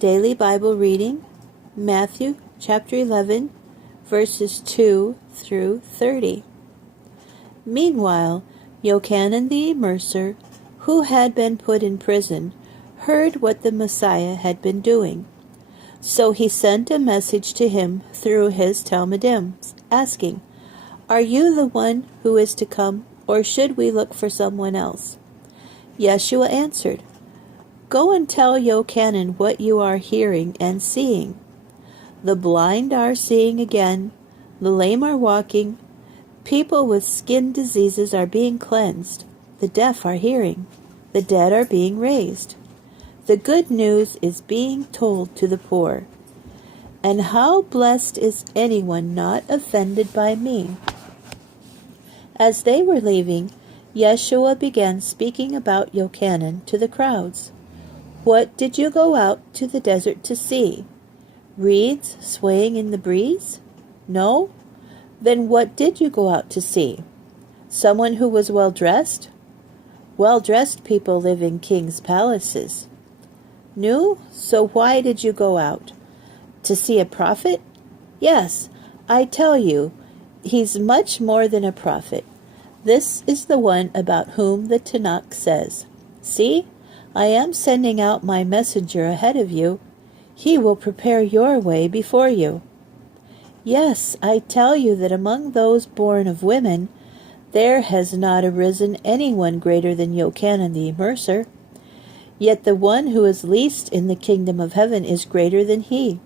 Daily Bible reading, Matthew chapter 11, verses 2 through 30. Meanwhile, Yochanan the Immerser, who had been put in prison, heard what the Messiah had been doing. So he sent a message to him through his Talmidim, asking, "Are you the one who is to come, or should we look for someone else?" Yeshua answered, "Go and tell Yochanan what you are hearing and seeing. The blind are seeing again, the lame are walking, people with skin diseases are being cleansed, the deaf are hearing, the dead are being raised. The good news is being told to the poor. And how blessed is anyone not offended by me." As they were leaving, Yeshua began speaking about Yochanan to the crowds. "What did you go out to the desert to see? Reeds swaying in the breeze? No? Then what did you go out to see? Someone who was well-dressed? Well-dressed people live in kings' palaces. No? So why did you go out? To see a prophet? Yes, I tell you, he's much more than a prophet. This is the one about whom the Tanakh says, 'See, I am sending out my messenger ahead of you. He will prepare your way before you.' Yes, I tell you that among those born of women, there has not arisen anyone greater than Yochanan the Immerser. Yet the one who is least in the kingdom of heaven is greater than he.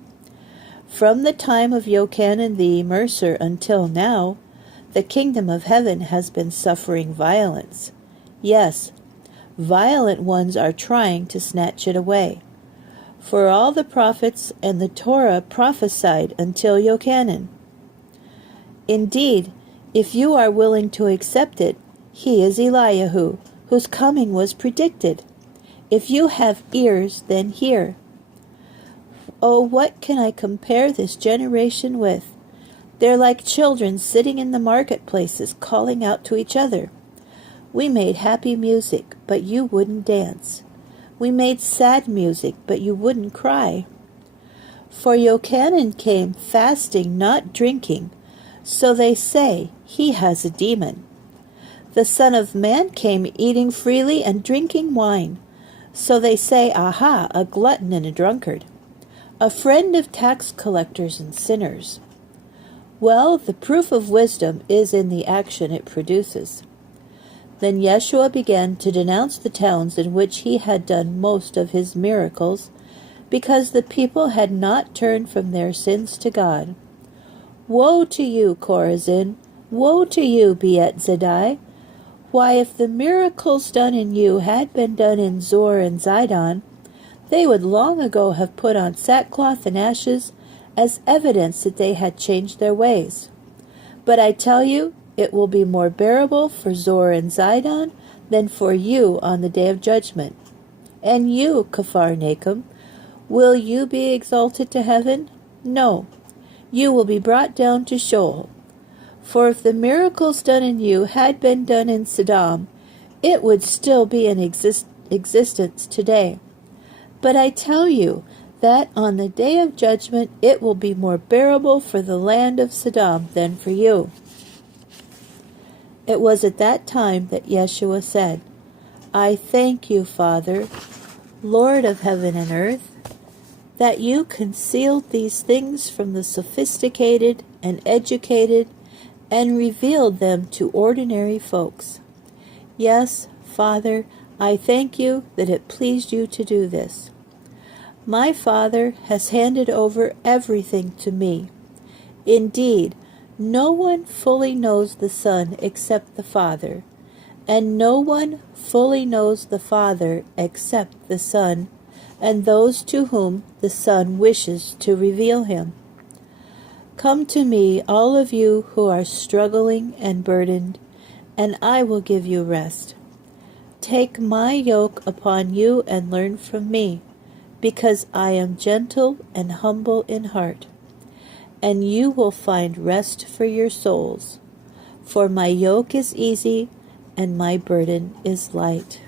From the time of Yochanan the Immerser until now, the kingdom of heaven has been suffering violence. Yes, violent ones are trying to snatch it away. For all the prophets and the Torah prophesied until Yochanan. Indeed, if you are willing to accept it, he is Eliyahu, whose coming was predicted. If you have ears, then hear. Oh, what can I compare this generation with? They're like children sitting in the marketplaces calling out to each other. We made happy music, but you wouldn't dance. We made sad music, but you wouldn't cry. For Yochanan came fasting, not drinking, so they say he has a demon. The Son of Man came eating freely and drinking wine, so they say, aha, a glutton and a drunkard, a friend of tax collectors and sinners. Well, the proof of wisdom is in the action it produces." Then Yeshua began to denounce the towns in which he had done most of his miracles, because the people had not turned from their sins to God. "Woe to you, Chorazin! Woe to you, Beit Zedai! Why, if the miracles done in you had been done in Zor and Zidon, they would long ago have put on sackcloth and ashes as evidence that they had changed their ways. But I tell you, it will be more bearable for Zor and Zidon than for you on the day of judgment. And you, Capharnaum, will you be exalted to heaven? No, you will be brought down to Sheol. For if the miracles done in you had been done in Sodom, it would still be in existence today. But I tell you that on the day of judgment it will be more bearable for the land of Sodom than for you." It was at that time that Yeshua said, "I thank you, Father, Lord of heaven and earth, that you concealed these things from the sophisticated and educated and revealed them to ordinary folks. Yes, Father, I thank you that it pleased you to do this. My Father has handed over everything to me. Indeed, no one fully knows the Son except the Father, and no one fully knows the Father except the Son, and those to whom the Son wishes to reveal him. Come to me, all of you who are struggling and burdened, and I will give you rest. Take my yoke upon you and learn from me, because I am gentle and humble in heart, and you will find rest for your souls. For my yoke is easy and my burden is light."